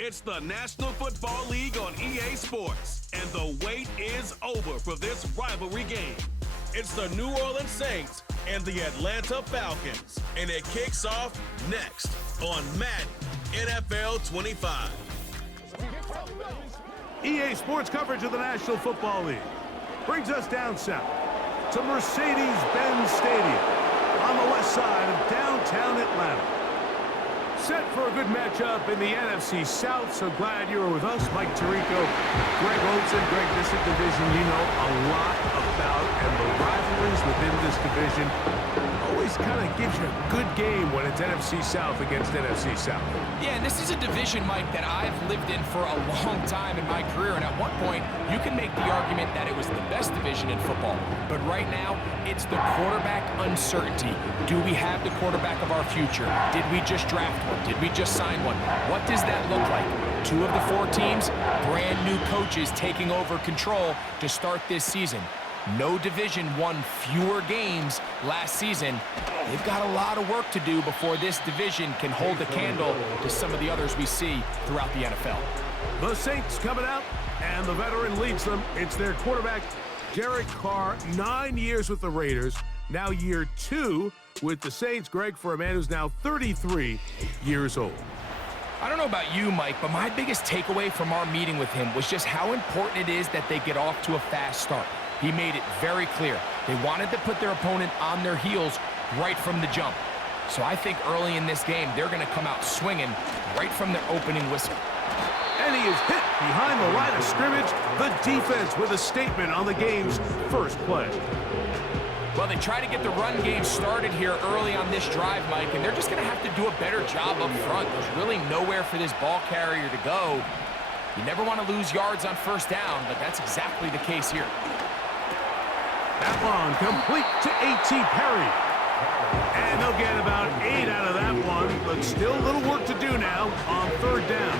It's the National Football League on EA Sports, and the wait is over for this rivalry game. It's the New Orleans Saints and the Atlanta Falcons, and it kicks off next on Madden NFL 25. EA Sports coverage of the National Football League brings us down south to Mercedes-Benz Stadium on the west side of downtown Atlanta. Set for a good matchup in the NFC South, so glad you were with us. Mike Tirico, Greg Olson. Greg, this is a division you know a lot about, and the rivalries within this division always kind of gives you a good game when it's NFC South against NFC South. Yeah, and this is a division, Mike, that I've lived in for a long time in my career, and at one point, you can make the argument that it was the best division in football. But right now, it's the quarterback uncertainty. Do we have the quarterback of our future? Did we just draft one? Did we just sign one? What does that look like? 2 of the 4 teams, brand new coaches taking over control to start this season. No division won fewer games last season. They've got a lot of work to do before this division can hold a candle to some of the others we see throughout the NFL. The Saints coming out, and the veteran leads them. It's their quarterback, Derek Carr, 9 years with the Raiders, now year 2 with the Saints. Greg, for a man who's now 33 years old. I don't know about you, Mike, but my biggest takeaway from our meeting with him was just how important it is that they get off to a fast start. He made it very clear. They wanted to put their opponent on their heels right from the jump. So I think early in this game, they're going to come out swinging right from their opening whistle. And he is hit behind the line of scrimmage. The defense with a statement on the game's first play. Well, they try to get the run game started here early on this drive, Mike, and they're just going to have to do a better job up front. There's really nowhere for this ball carrier to go. You never want to lose yards on first down, but that's exactly the case here. That one complete to A.T. Perry. And they'll get about 8 out of that one, but still a little work to do now on third down.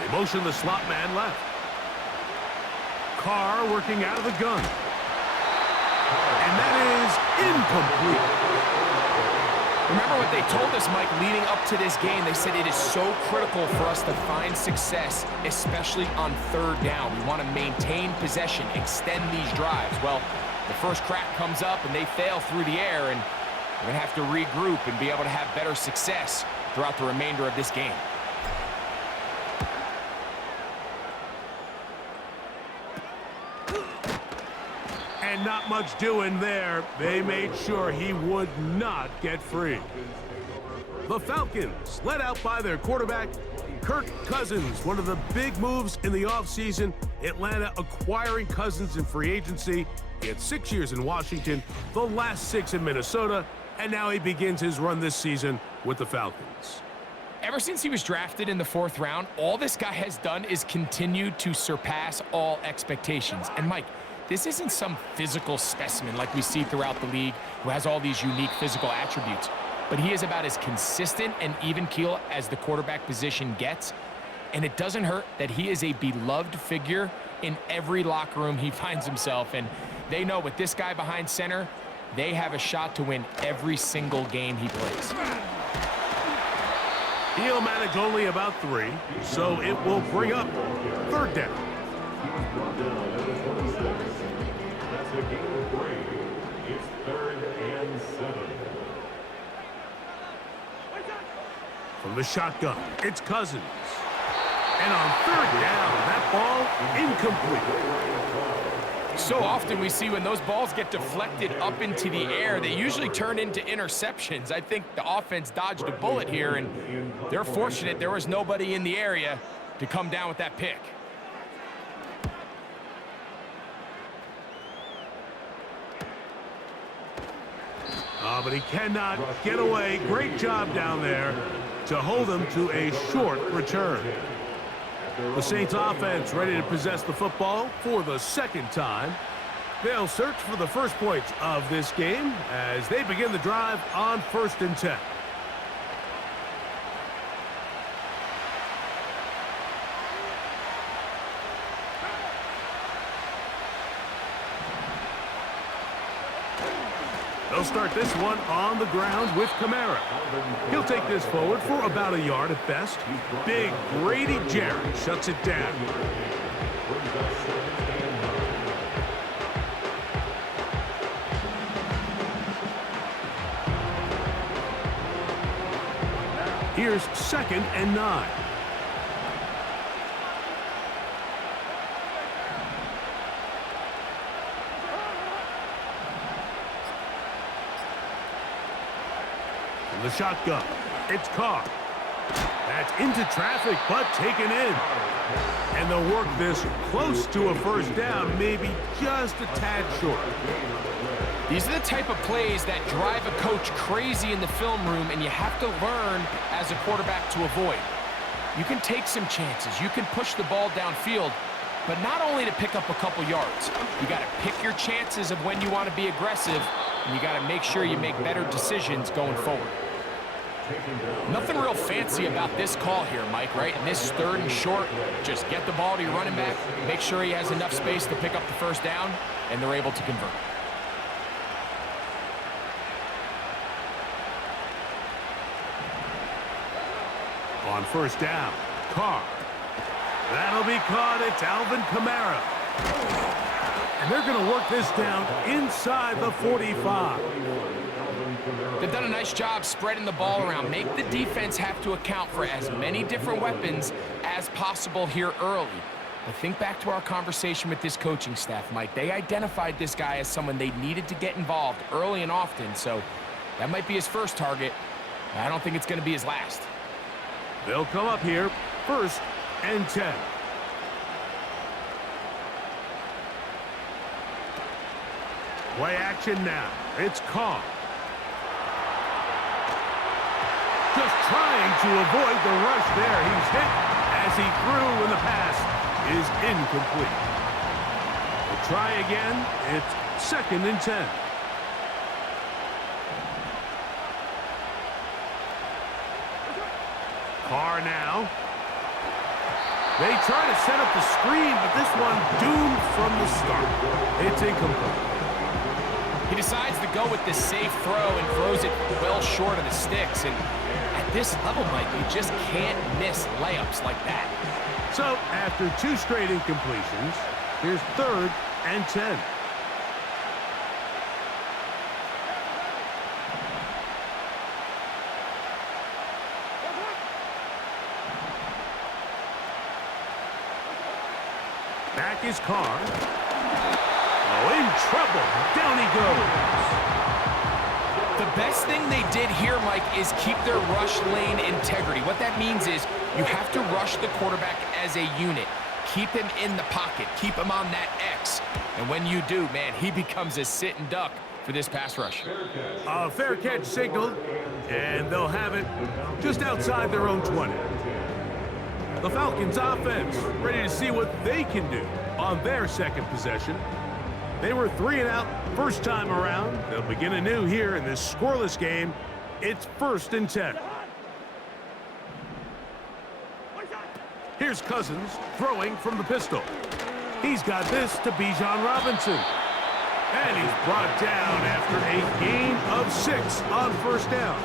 They motion the slot man left. Carr working out of the gun. And that is incomplete. Remember what they told us, Mike, leading up to this game. They said it is so critical for us to find success, especially on third down. We want to maintain possession, extend these drives. Well, the first crack comes up and they fail through the air, and we're going to have to regroup and be able to have better success throughout the remainder of this game. And not much doing there. They made sure he would not get free. The Falcons, led out by their quarterback, Kirk Cousins. One of the big moves in the offseason, Atlanta acquiring Cousins in free agency. He had 6 years in Washington, the last 6 in Minnesota, and now he begins his run this season with the Falcons. Ever since he was drafted in the 4th round, all this guy has done is continue to surpass all expectations. And Mike, this isn't some physical specimen like we see throughout the league who has all these unique physical attributes, but he is about as consistent and even keel as the quarterback position gets. And it doesn't hurt that he is a beloved figure in every locker room he finds himself in. They know with this guy behind center, they have a shot to win every single game he plays. He'll manage only about 3, so it will bring up third down. It's 3rd and 7. From the shotgun, it's Cousins. And on third down, that ball incomplete. So often we see when those balls get deflected up into the air, they usually turn into interceptions. I think the offense dodged a bullet here, and they're fortunate there was nobody in the area to come down with that pick. But he cannot get away. Great job down there to hold him to a short return. The Saints offense ready to possess the football for the 2nd time. They'll search for the first points of this game as they begin the drive on 1st and 10. They'll start this one on the ground with Kamara. He'll take this forward for about a yard at best. Big Grady Jarrett shuts it down. Here's 2nd and 9. From the shotgun, it's Carr. That's into traffic, but taken in. And they'll work this close to a first down, maybe just a tad short. These are the type of plays that drive a coach crazy in the film room, and you have to learn as a quarterback to avoid. You can take some chances. You can push the ball downfield, but not only to pick up a couple yards. You got to pick your chances of when you want to be aggressive, and you got to make sure you make better decisions going forward. Nothing real fancy about this call here, Mike, right? In this 3rd and short, just get the ball to your running back, make sure he has enough space to pick up the first down, and they're able to convert. On first down, Carr. That'll be caught. It's Alvin Kamara. And they're going to work this down inside the 45. They've done a nice job spreading the ball around. Make the defense have to account for as many different weapons as possible here early. But think back to our conversation with this coaching staff, Mike. They identified this guy as someone they needed to get involved early and often, so that might be his first target. I don't think it's going to be his last. They'll come up here, 1st and 10. Play action now. It's Carr. Just trying to avoid the rush there. He's hit as he threw, and the pass is incomplete. We'll try again. It's 2nd and 10. Carr now. They try to set up the screen, but this one doomed from the start. It's incomplete. He decides to go with this safe throw and throws it well short of the sticks. And at this level, Mike, you just can't miss layups like that. So after 2 straight incompletions, here's 3rd and 10. Back is Carr. Oh, in trouble. Down he goes. The best thing they did here, Mike, is keep their rush lane integrity. What that means is you have to rush the quarterback as a unit. Keep him in the pocket. Keep him on that X. And when you do, man, he becomes a sit and duck for this pass rush. A fair catch signaled, and they'll have it just outside their own 20. The Falcons offense ready to see what they can do on their 2nd possession. They were 3 and out first time around. They'll begin anew here in this scoreless game. It's 1st and 10. Here's Cousins throwing from the pistol. He's got this to Bijan Robinson. And he's brought down after a gain of 6 on first down.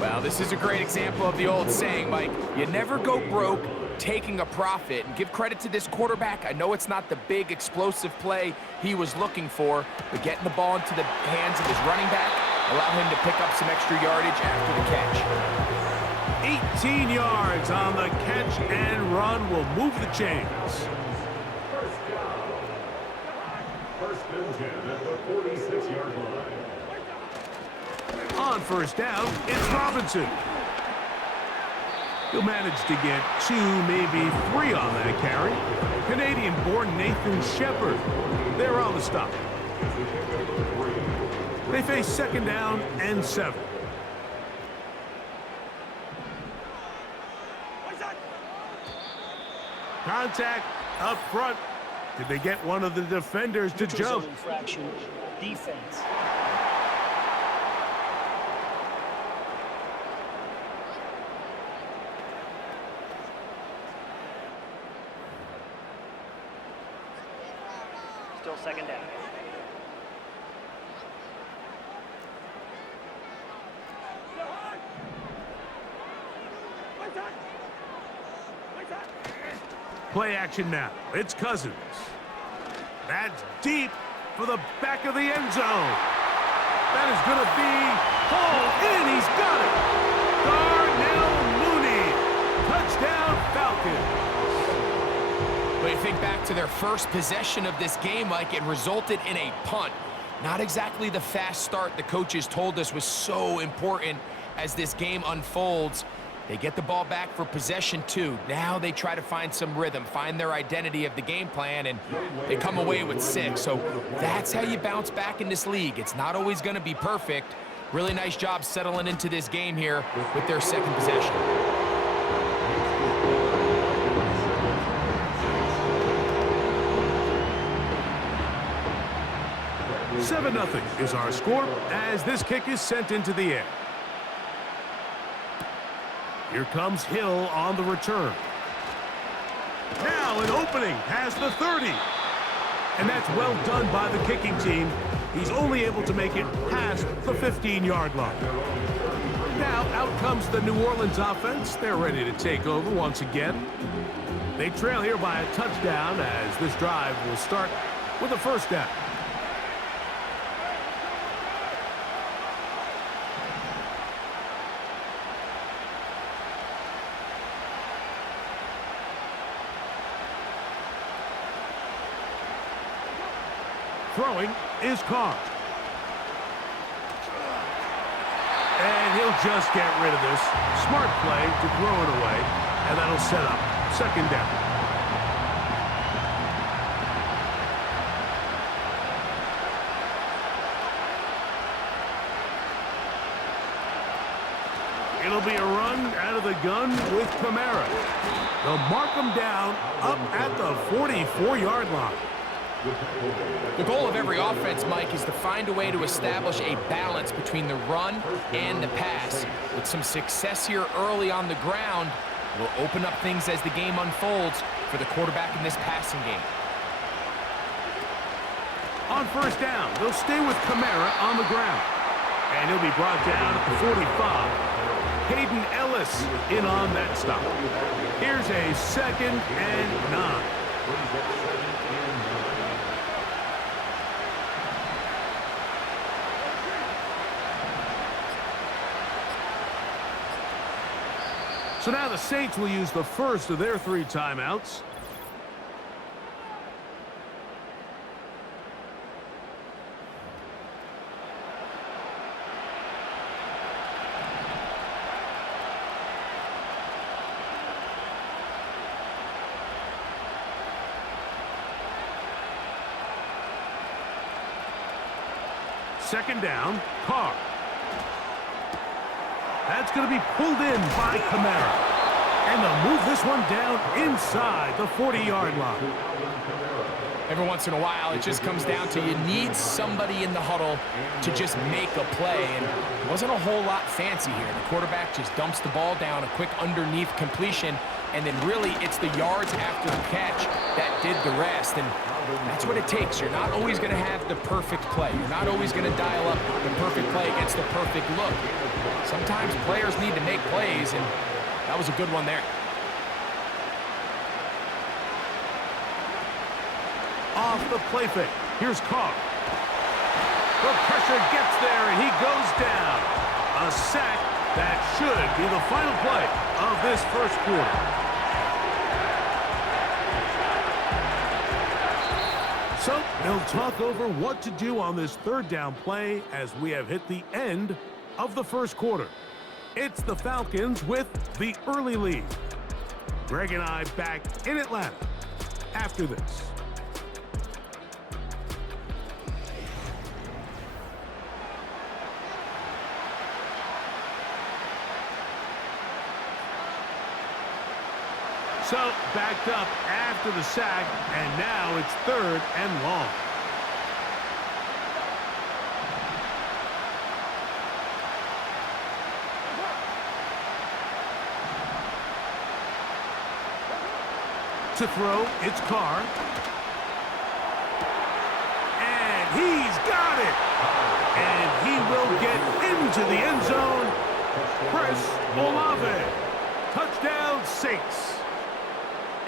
Well, this is a great example of the old saying, Mike. You never go broke taking a profit. And give credit to this quarterback. I know it's not the big explosive play he was looking for, but getting the ball into the hands of his running back allow him to pick up some extra yardage after the catch. 18 yards on the catch and run will move the chains. First and 10 at the 46-yard line. On first down, it's Robinson. He'll manage to get 2, maybe 3 on that carry. Canadian-born Nathan Shepard. They're on the stop. They face 2nd down and 7. Contact up front. Did they get one of the defenders to jump? Infraction, defense. Still 2nd down. Play action now. It's Cousins. That's deep for the back of the end zone. That is going to be hauled in. He's got it. Darnell Mooney. Touchdown, Falcons. But you think back to their first possession of this game, Mike, it resulted in a punt. Not exactly the fast start the coaches told us was so important as this game unfolds. They get the ball back for possession 2. Now they try to find some rhythm, find their identity of the game plan, and they come away with 6. So that's how you bounce back in this league. It's not always going to be perfect. Really nice job settling into this game here with their second possession. 7-0 is our score as this kick is sent into the air. Here comes Hill on the return. Now an opening past the 30. And that's well done by the kicking team. He's only able to make it past the 15-yard line. Now out comes the New Orleans offense. They're ready to take over once again. They trail here by a touchdown as this drive will start with a first down. Throwing is Carr. And he'll just get rid of this. Smart play to throw it away, and that'll set up second down. It'll be a run out of the gun with Kamara. They'll mark him down up at the 44-yard line. The goal of every offense, Mike, is to find a way to establish a balance between the run and the pass. With some success here early on the ground, will open up things as the game unfolds for the quarterback in this passing game. On first down, they'll stay with Kamara on the ground. And he'll be brought down at the 45. Hayden Ellis in on that stop. Here's a 2nd and 9. So now the Saints will use the first of their 3 timeouts. Second down, Carr. That's going to be pulled in by Kamara. And they'll move this one down inside the 40-yard line. Every once in a while, it just comes down to you need somebody in the huddle to just make a play. And it wasn't a whole lot fancy here. The quarterback just dumps the ball down, a quick underneath completion, and then really it's the yards after the catch that did the rest. And that's what it takes. You're not always going to have the perfect play. You're not always going to dial up the perfect play against the perfect look. Sometimes players need to make plays, and that was a good one there. Off the play fake. Here's Carr. The pressure gets there, and he goes down. A sack that should be the final play of this first quarter. So they'll talk over what to do on this third down play as we have hit the end of the first quarter. It's the Falcons with the early lead. Greg and I back in Atlanta after this. So backed up after the sack, and now it's 3rd and long. To throw, it's Carr. And he's got it. And he will get into the end zone. Chris Olave. Touchdown, Saints.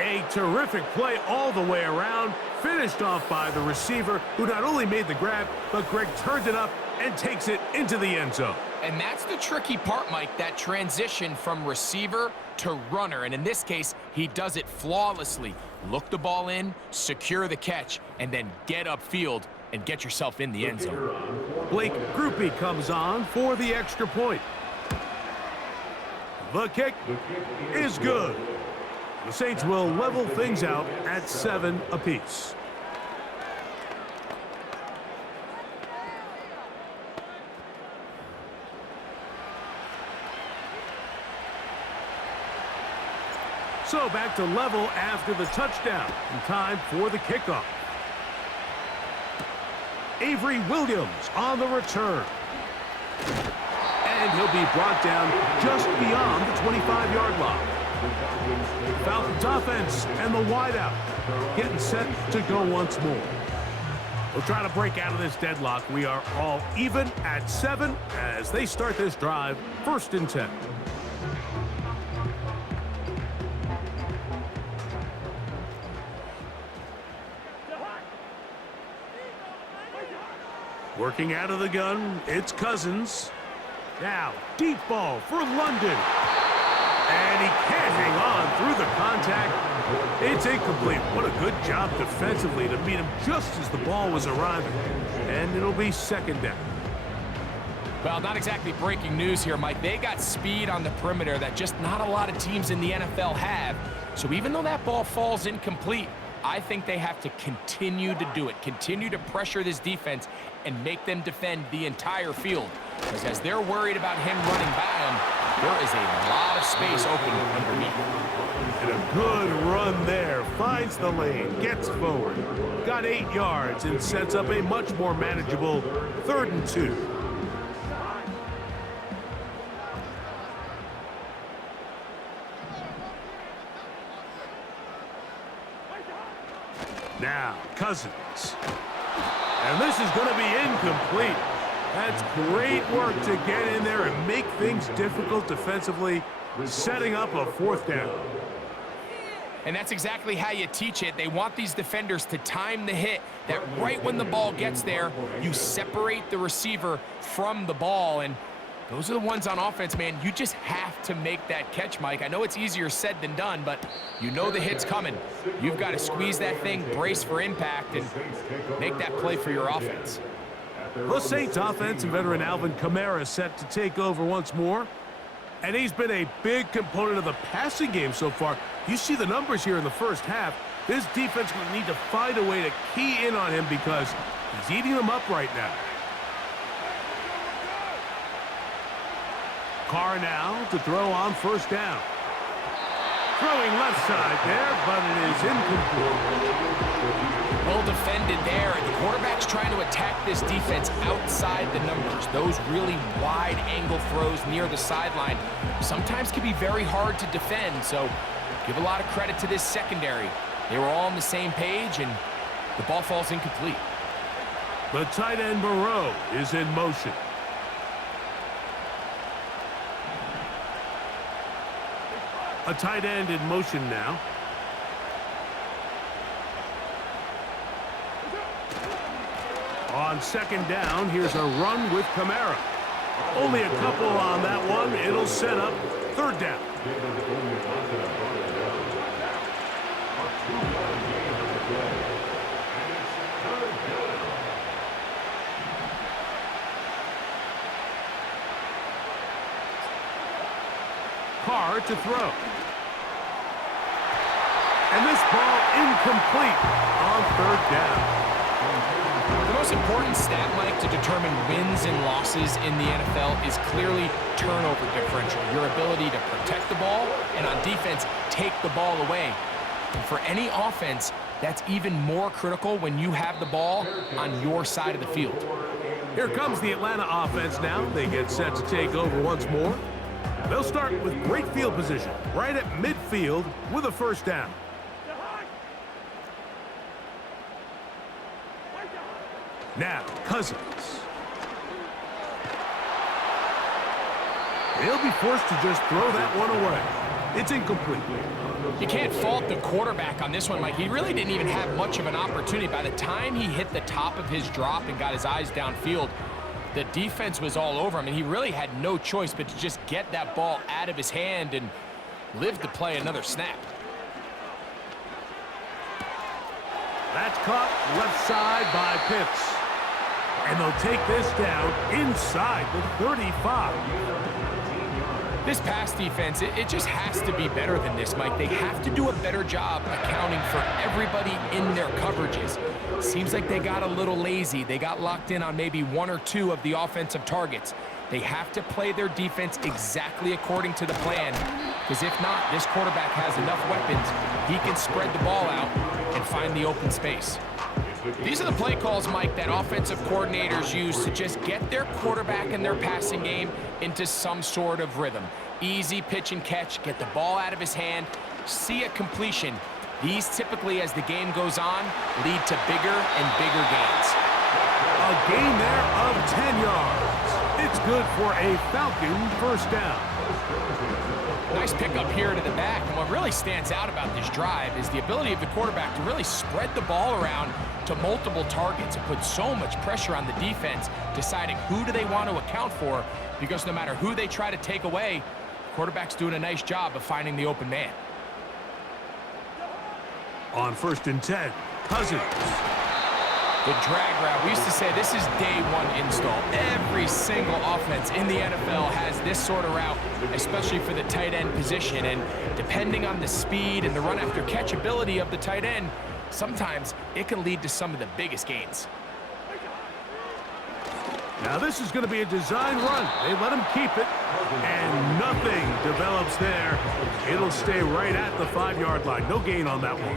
A terrific play all the way around, finished off by the receiver, who not only made the grab, but Greg turned it up and takes it into the end zone. And that's the tricky part, Mike, that transition from receiver to runner. And in this case, he does it flawlessly. Look the ball in, secure the catch, and then get upfield and get yourself in the end zone. Blake Groupie comes on for the extra point. The kick is good. The Saints will level things out at 7 apiece. So back to level after the touchdown. And time for the kickoff. Avery Williams on the return. And he'll be brought down just beyond the 25-yard line. Falcons offense and the wideout getting set to go once more. We'll try to break out of this deadlock. We are all even at 7 as they start this drive, 1st and 10. Working out of the gun, it's Cousins. Now, deep ball for London. And he can't hang on through the contact. It's incomplete. What a good job defensively to meet him just as the ball was arriving. And it'll be 2nd down. Well, not exactly breaking news here, Mike. They got speed on the perimeter that just not a lot of teams in the NFL have. So even though that ball falls incomplete, I think they have to continue to do it, continue to pressure this defense and make them defend the entire field. Because as they're worried about him running by them, there is a lot of space open underneath. And a good run there. Finds the lane, gets forward. Got 8 yards and sets up a much more manageable 3rd and 2. Now, Cousins. And this is going to be incomplete. That's great work to get in there and make things difficult defensively, setting up a 4th down. And that's exactly how you teach it. They want these defenders to time the hit, that right when the ball gets there, you separate the receiver from the ball. And those are the ones on offense, man. You just have to make that catch, Mike. I know it's easier said than done, but you know the hit's coming. You've got to squeeze that thing, brace for impact, and make that play for your offense. The Saints offense and veteran Alvin Kamara set to take over once more. And he's been a big component of the passing game so far. You see the numbers here in the first half. This defense will need to find a way to key in on him because he's eating them up right now. Carr now to throw on 1st down. Throwing left side there, but it is incomplete. Well defended there, and the quarterback's trying to attack this defense outside the numbers. Those really wide angle throws near the sideline sometimes can be very hard to defend, so give a lot of credit to this secondary. They were all on the same page, and the ball falls incomplete. The tight end Moreau is in motion. A tight end in motion now. On 2nd down, here's a run with Kamara. Only a couple on that one. It'll set up 3rd down. Carr to throw. And this ball incomplete on 3rd down. The most important stat, Mike, to determine wins and losses in the NFL is clearly turnover differential, your ability to protect the ball and on defense, take the ball away. And for any offense, that's even more critical when you have the ball on your side of the field. Here comes the Atlanta offense now. They get set to take over once more. They'll start with great field position, right at midfield with a 1st down. Now, Cousins. He'll be forced to just throw that one away. It's incomplete. You can't fault the quarterback on this one, Mike. He really didn't even have much of an opportunity. By the time he hit the top of his drop and got his eyes downfield, the defense was all over him, and he really had no choice but to just get that ball out of his hand and live to play another snap. That's caught left side by Pitts. And they'll take this down inside the 35. This pass defense, it just has to be better than this, Mike. They have to do a better job accounting for everybody in their coverages. Seems like they got a little lazy. They got locked in on maybe one or two of the offensive targets. They have to play their defense exactly according to the plan, because if not, this quarterback has enough weapons. He can spread the ball out and find the open space. These are the play calls, Mike, that offensive coordinators use to just get their quarterback and their passing game into some sort of rhythm. Easy pitch and catch, get the ball out of his hand, see a completion. These typically, as the game goes on, lead to bigger and bigger gains. A gain there of 10 yards. It's good for a Falcon first down. Nice pickup here to the back, and what really stands out about this drive is the ability of the quarterback to really spread the ball around to multiple targets and put so much pressure on the defense, deciding who do they want to account for, because no matter who they try to take away, the quarterback's doing a nice job of finding the open man. On 1st and 10, Cousins. The drag route, we used to say this is day one install. Every single offense in the NFL has this sort of route, especially for the tight end position. And depending on the speed and the run after catch ability of the tight end, sometimes it can lead to some of the biggest gains. Now this is going to be a design run. They let him keep it, and nothing develops there. It'll stay right at the 5-yard line. No gain on that one.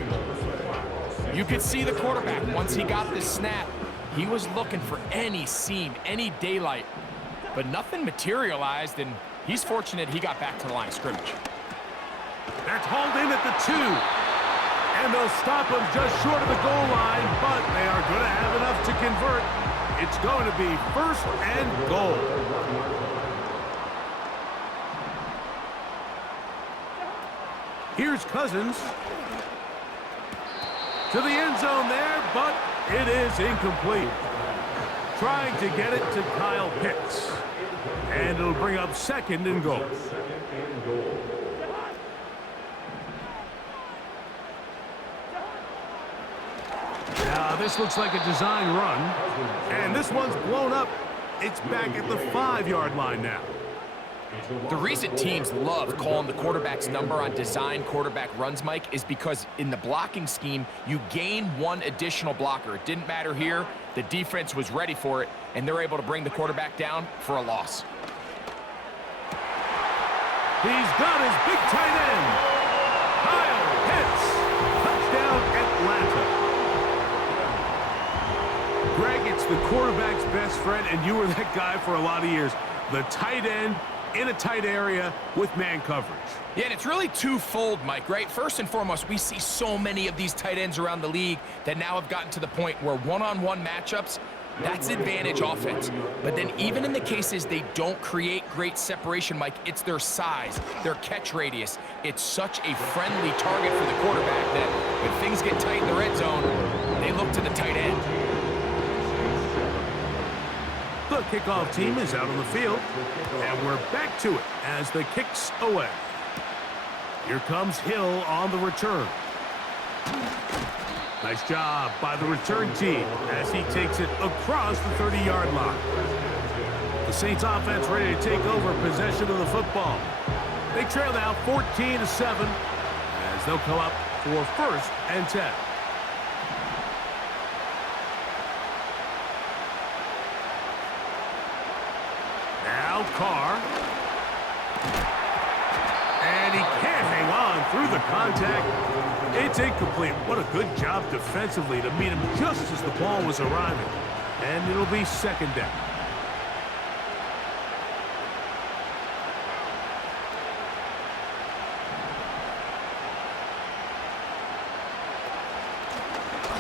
You could see the quarterback, once he got this snap, he was looking for any seam, any daylight, but nothing materialized, and he's fortunate he got back to the line of scrimmage. That's hauled in at the 2, and they'll stop him just short of the goal line, but they are going to have enough to convert. It's going to be 1st and goal. Here's Cousins. To the end zone there, but it is incomplete. Trying to get it to Kyle Pitts. And it'll bring up 2nd and goal. Now this looks like a design run. And this one's blown up. It's back at the 5-yard line now. The reason teams love calling the quarterback's number on design quarterback runs, Mike, is because in the blocking scheme, you gain one additional blocker. It didn't matter here. The defense was ready for it, and they're able to bring the quarterback down for a loss. He's got his big tight end. Kyle Pitts. Touchdown, Atlanta. Greg, it's the quarterback's best friend, and you were that guy for a lot of years. The tight end in a tight area with man coverage. Yeah, and it's really twofold, Mike, right? First and foremost, we see so many of these tight ends around the league that now have gotten to the point where one-on-one matchups, that's advantage offense. But then even in the cases they don't create great separation, Mike, it's their size, their catch radius. It's such a friendly target for the quarterback that when things get tight in the red zone, they look to the tight end. The kickoff team is out on the field, and we're back to it as the kick's away. Here comes Hill on the return. Nice job by the return team as he takes it across the 30-yard line. The Saints offense ready to take over possession of the football. They trail now 14-7 as they'll come up for 1st and 10. Now Carr. And he can't hang on through the contact. It's incomplete. What a good job defensively to meet him just as the ball was arriving. And it'll be 2nd down.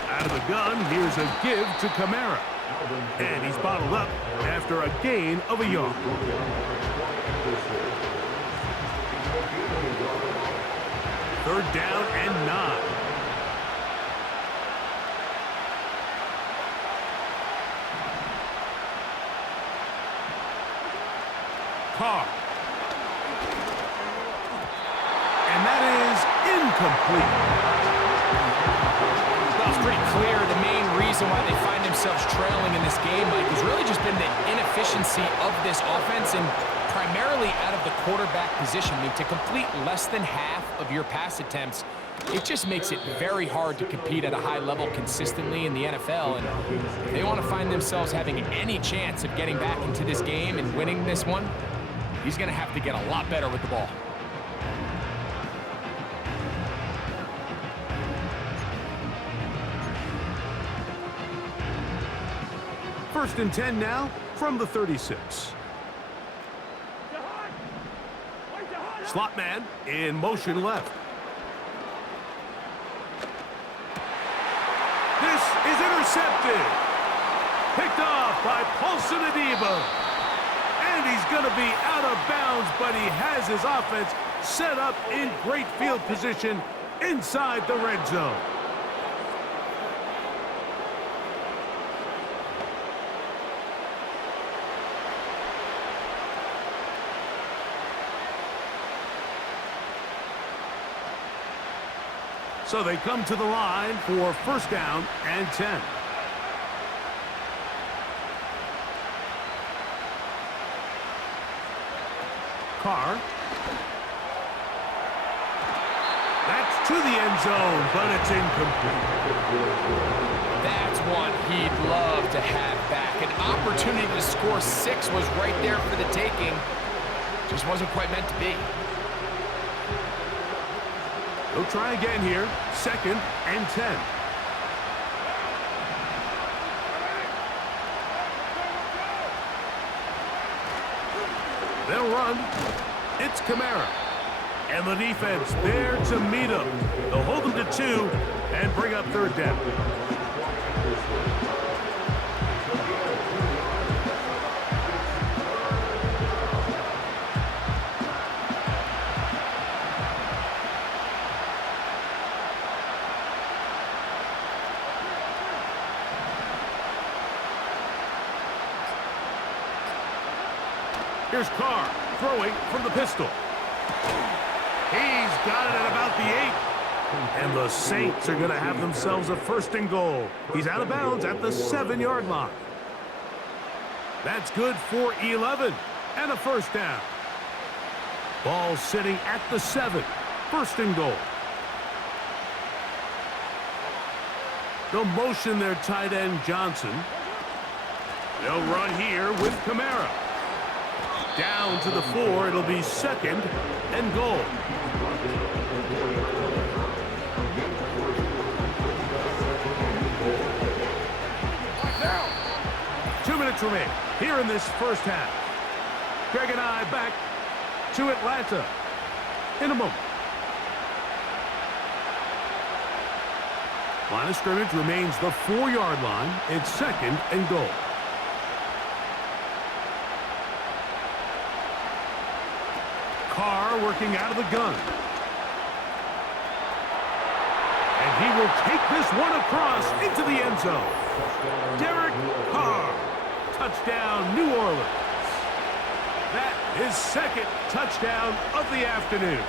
Out of the gun, here's a give to Kamara. And he's bottled up after a gain of a yard. Third down and 9. Carr. And that is incomplete. Well, it's pretty clear the main reason why they find themselves trailing in this game, Mike, has really just been the inefficiency of this offense and primarily out of the quarterback position. I mean, to complete less than half of your pass attempts, it just makes it very hard to compete at a high level consistently in the NFL. And if they want to find themselves having any chance of getting back into this game and winning this one, he's going to have to get a lot better with the ball. First and 10 now from the 36. Slot man in motion left. This is intercepted. Picked off by Paulson Adebo. And he's going to be out of bounds, but he has his offense set up in great field position inside the red zone. So they come to the line for first down and 10. Carr. That's to the end zone, but it's incomplete. That's one he'd love to have back. An opportunity to score 6 was right there for the taking. Just wasn't quite meant to be. They'll try again here. Second and 10. They'll run. It's Kamara. And the defense there to meet him. They'll hold them to 2 and bring up third down. Here's Carr throwing from the pistol. He's got it at about the 8. And the Saints are going to have themselves a first and goal. He's out of bounds at the 7-yard line. That's good for 11 and a first down. Ball sitting at the 7. First and goal. They'll motion their tight end Johnson. They'll run here with Kamara. Down to the 4, it'll be second and goal. Now, 2 minutes remain here in this first half. Greg and I back to Atlanta in a moment. Line of scrimmage remains the 4-yard line. It's second and goal. Carr working out of the gun. And he will take this one across into the end zone. Derek Carr. Touchdown, New Orleans. That is second touchdown of the afternoon.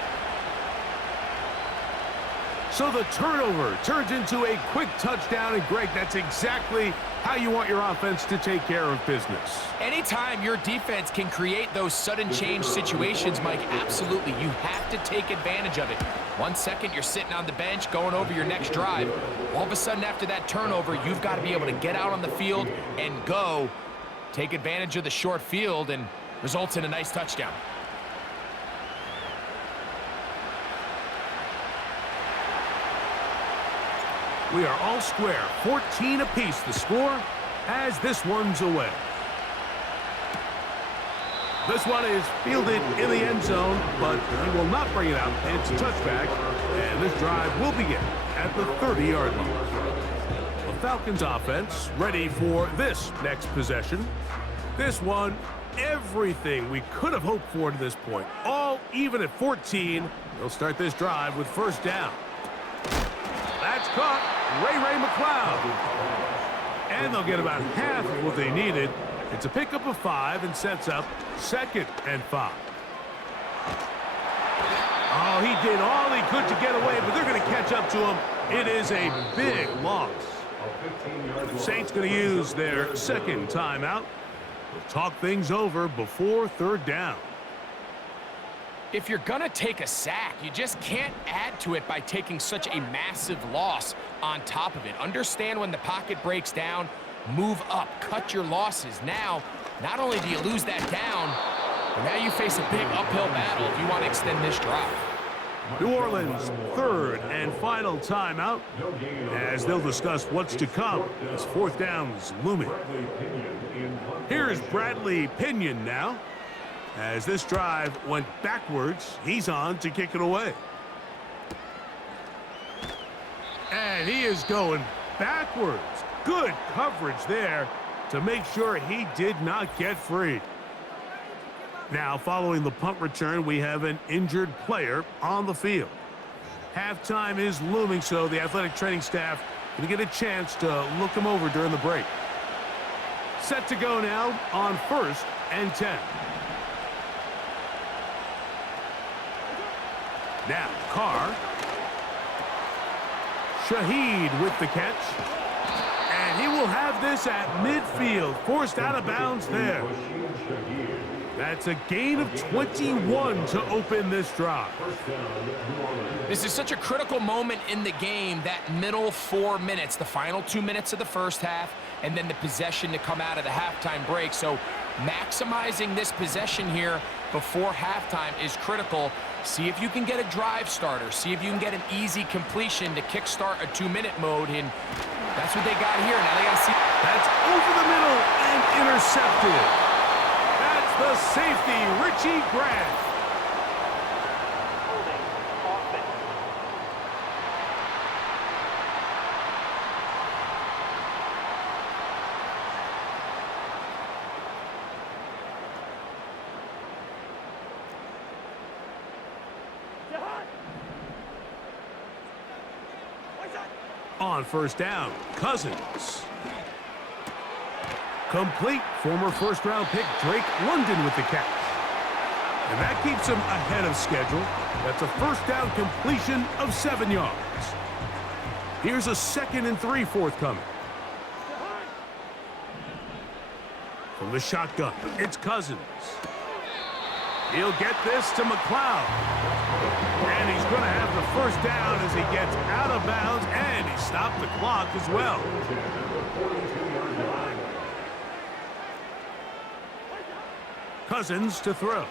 So the turnover turns into a quick touchdown, and Greg, that's exactly how you want your offense to take care of business. Anytime your defense can create those sudden change situations, Mike, absolutely, you have to take advantage of it. 1 second, you're sitting on the bench going over your next drive. All of a sudden, after that turnover, you've got to be able to get out on the field and go. Take advantage of the short field and results in a nice touchdown. We are all square, 14 apiece the score as this one's away. This one is fielded in the end zone, but he will not bring it out. It's a touchback, and this drive will begin at the 30-yard line. The Falcons offense ready for this next possession. This one everything we could have hoped for to this point. All even at 14. They'll start this drive with first down. That's caught. Ray McLeod. And they'll get about half of what they needed. It's a pickup of 5 and sets up 2nd and 5. Oh, he did all he could to get away, but they're going to catch up to him. It is a big loss. Saints going to use their 2nd timeout. We'll talk things over before 3rd down. If you're going to take a sack, you just can't add to it by taking such a massive loss on top of it. Understand when the pocket breaks down, move up, cut your losses. Now, not only do you lose that down, but now you face a big uphill battle if you want to extend this drive. New Orleans' 3rd and final timeout as they'll discuss what's to come as 4th down is looming. Here's Bradley Pinion now. As this drive went backwards, he's on to kick it away. And he is going backwards. Good coverage there to make sure he did not get free. Now, following the punt return, we have an injured player on the field. Halftime is looming, so the athletic training staff going to get a chance to look him over during the break. Set to go now on 1st and 10. Now, Carr. Shaheed with the catch. And he will have this at midfield. Forced out of bounds there. That's a gain of 21 to open this drive. This is such a critical moment in the game, that middle 4 minutes, the final 2 minutes of the first half, and then the possession to come out of the halftime break. So maximizing this possession here before halftime is critical. See if you can get a drive starter. See if you can get an easy completion to kickstart a 2-minute mode. And that's what they got here. Now they got to see. That's over the middle and intercepted. That's the safety, Richie Grant. On 1st down, Cousins. Complete. Former 1st-round pick Drake London with the catch. And that keeps him ahead of schedule. That's a 1st down completion of 7 yards. Here's a 2nd and 3 forthcoming. From the shotgun, it's Cousins. He'll get this to McLeod. And he's going to have the 1st down as he gets out of bounds, and he stopped the clock as well. Cousins to throw.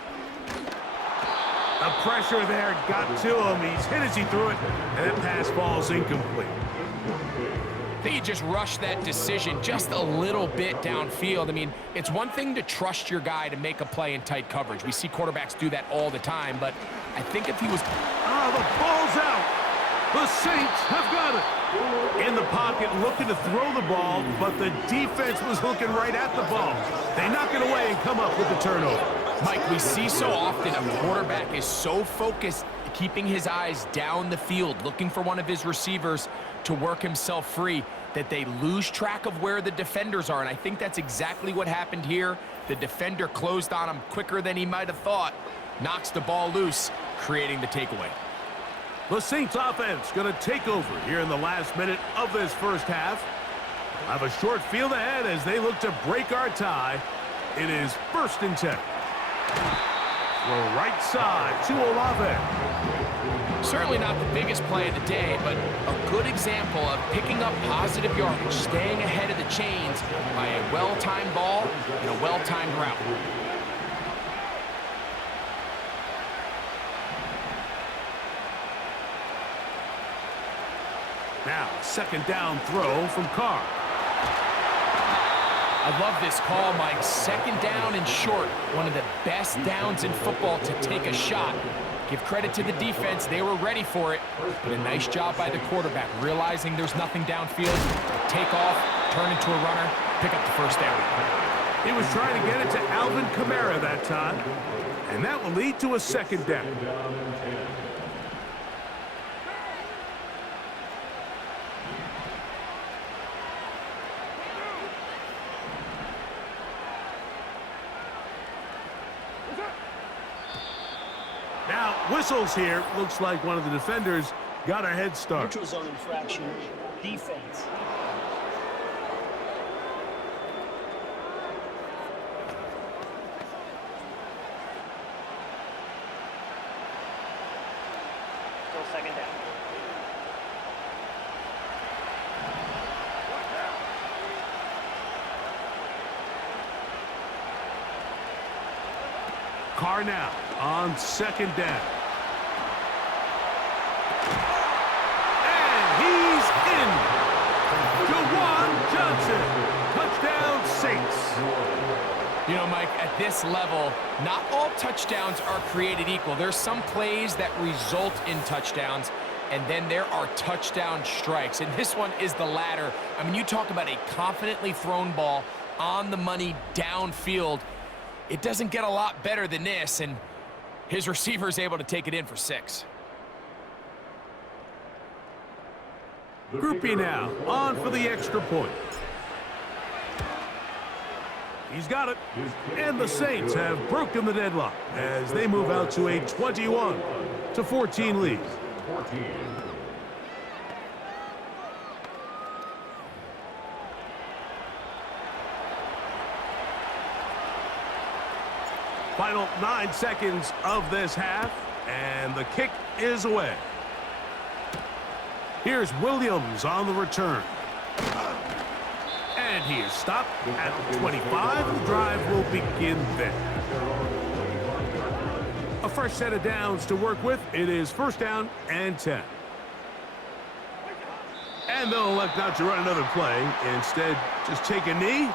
The pressure there got to him. He's hit as he threw it, and that pass falls incomplete. I think he just rushed that decision just a little bit downfield. I mean, it's one thing to trust your guy to make a play in tight coverage. We see quarterbacks do that all the time, but I think if he was... Oh, the ball's out. The Saints have got it. In the pocket, looking to throw the ball, but the defense was looking right at the ball. They knock it away and come up with the turnover. Mike, we see so often a quarterback is so focused, keeping his eyes down the field, looking for one of his receivers to work himself free, that they lose track of where the defenders are. And I think that's exactly what happened here. The defender closed on him quicker than he might have thought, knocks the ball loose, creating the takeaway. The Saints offense going to take over here in the last minute of this 1st half. We'll have a short field ahead as they look to break our tie. It is 1st and 10. Throw right side to Olave. Certainly not the biggest play of the day, but a good example of picking up positive yardage, staying ahead of the chains by a well-timed ball and a well-timed route. Now, 2nd down throw from Carr. I love this call, Mike. 2nd down and short. One of the best downs in football to take a shot. Give credit to the defense. They were ready for it. But a nice job by the quarterback, realizing there's nothing downfield. Take off, turn into a runner, pick up the 1st down. He was trying to get it to Alvin Kamara that time, and that will lead to a second down. Now, whistles here. Looks like one of the defenders got a head start. Neutral zone infraction. Defense. Still second down. Carr now on second down. And he's in. Jawan Johnson. Touchdown Saints. You know, Mike, at this level, not all touchdowns are created equal. There's some plays that result in touchdowns, and then there are touchdown strikes. And this one is the latter. I mean, you talk about a confidently thrown ball on the money downfield. It doesn't get a lot better than this, and his receiver is able to take it in for 6. Groupie now on for the extra point. He's got it. And the Saints have broken the deadlock as they move out to a 21-14 lead. Final 9 seconds of this half, and the kick is away. Here's Williams on the return. And he is stopped at 25. The drive will begin then. A fresh set of downs to work with. It is first down and 10. And they'll elect not to run another play. Instead, just take a knee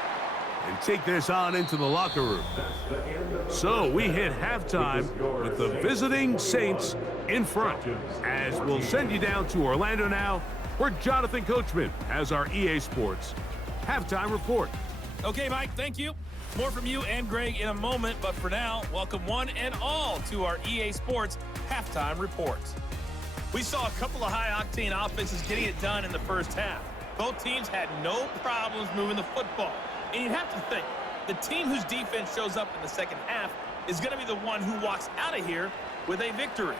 and take this on into the locker room. So we hit halftime with the visiting Saints in front, as we'll send you down to Orlando now, where Jonathan Coachman has our EA Sports halftime report. Okay, Mike, thank you. More from you and Greg in a moment, but for now, welcome one and all to our EA Sports halftime report. We saw a couple of high-octane offenses getting it done in the first half. Both teams had no problems moving the football. And you'd have to think, the team whose defense shows up in the second half is going to be the one who walks out of here with a victory.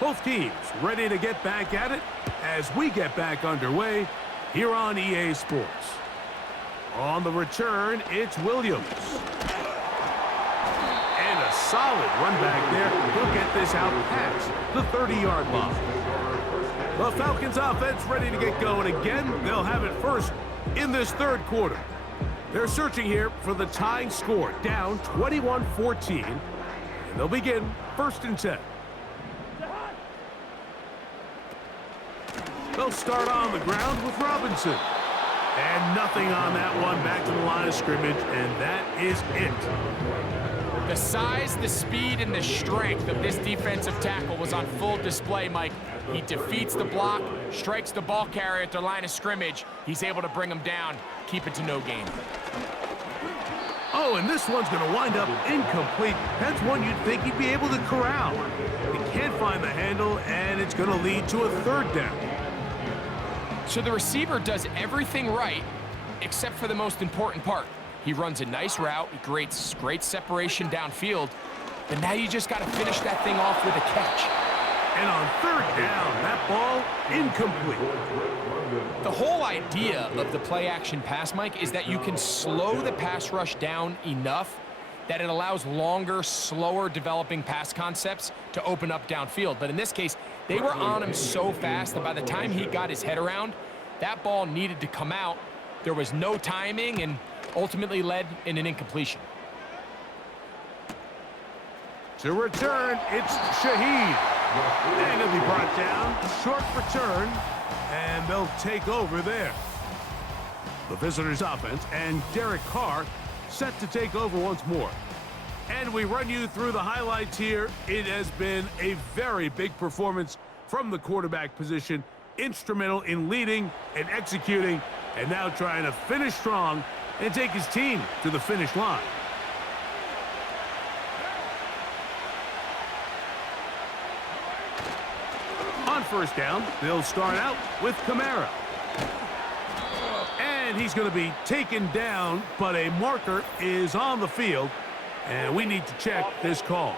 Both teams ready to get back at it as we get back underway here on EA Sports. On the return, it's Williams. And a solid run back there. He'll get this out past the 30-yard line. The Falcons offense ready to get going again. They'll have it first in this third quarter. They're searching here for the tying score, down 21-14. And they'll begin first and 10. They'll start on the ground with Robinson. And nothing on that one, back to the line of scrimmage, and that is it. The size, the speed, and the strength of this defensive tackle was on full display, Mike. He defeats the block, strikes the ball carrier at the line of scrimmage. He's able to bring him down, keep it to no gain. Oh, and this one's going to wind up incomplete. That's one you'd think he'd be able to corral. He can't find the handle, and it's going to lead to a third down. So the receiver does everything right, except for the most important part. He runs a nice route, he creates great separation downfield, but now you just got to finish that thing off with a catch. And on third down, that ball incomplete. The whole idea of the play-action pass, Mike, is that you can slow the pass rush down enough that it allows longer, slower developing pass concepts to open up downfield. But in this case, they were on him so fast that by the time he got his head around, that ball needed to come out. There was no timing and ultimately led in an incompletion. To return, it's Shaheed. And he'll be brought down. Short return. And they'll take over there. The visitors' offense and Derek Carr set to take over once more. And we run you through the highlights here. It has been a very big performance from the quarterback position. Instrumental in leading and executing, and now trying to finish strong and take his team to the finish line. On first down, they'll start out with Kamara. And he's going to be taken down, but a marker is on the field, and we need to check this call.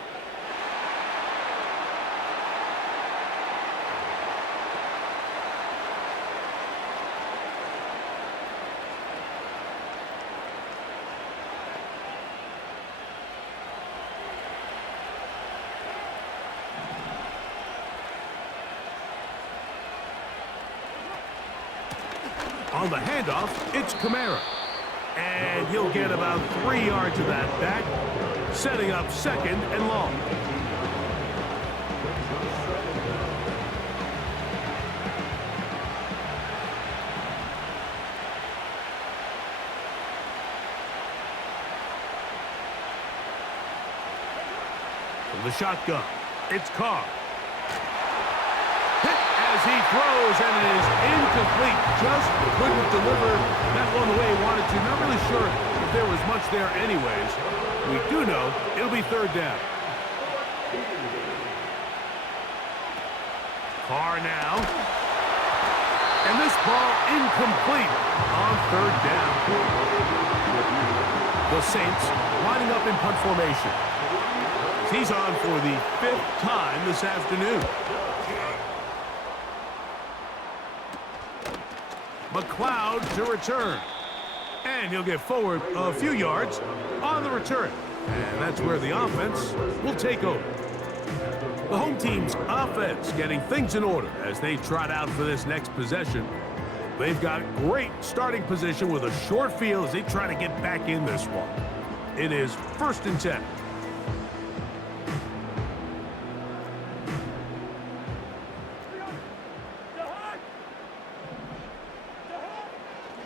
On the handoff, it's Kamara. And he'll get about 3 yards of that back, setting up second and long. From the shotgun, it's Carr. As he throws, and it is incomplete. Just couldn't deliver that one the way he wanted to. Not really sure if there was much there anyways. We do know it'll be third down. Carr now. And this ball incomplete on third down. The Saints lining up in punt formation. He's on for the 5th time this afternoon. McLeod to return. And he'll get forward a few yards on the return. And that's where the offense will take over. The home team's offense getting things in order as they trot out for this next possession. They've got great starting position with a short field as they try to get back in this one. It is 1st and 10.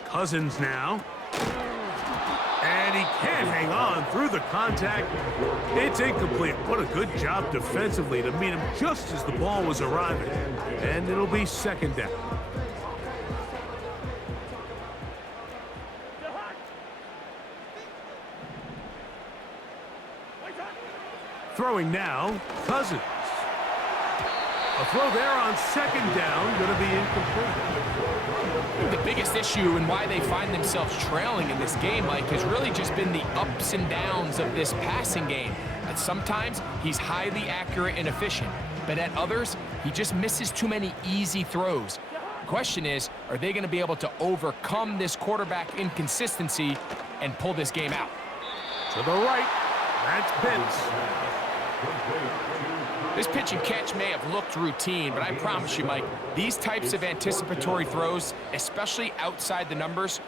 Cousins now. And he can't hang on through the contact. It's incomplete. What a good job defensively to meet him just as the ball was arriving. And it'll be second down. Throwing now, Cousins. A throw there on second down, going to be incomplete. The biggest issue and why they find themselves trailing in this game, Mike, has really just been the ups and downs of this passing game. At sometimes, he's highly accurate and efficient, but at others, he just misses too many easy throws. The question is, are they going to be able to overcome this quarterback inconsistency and pull this game out? To the right, that's Pitts. This pitch and catch may have looked routine, but I promise you, Mike, these types of anticipatory throws, especially outside the numbers,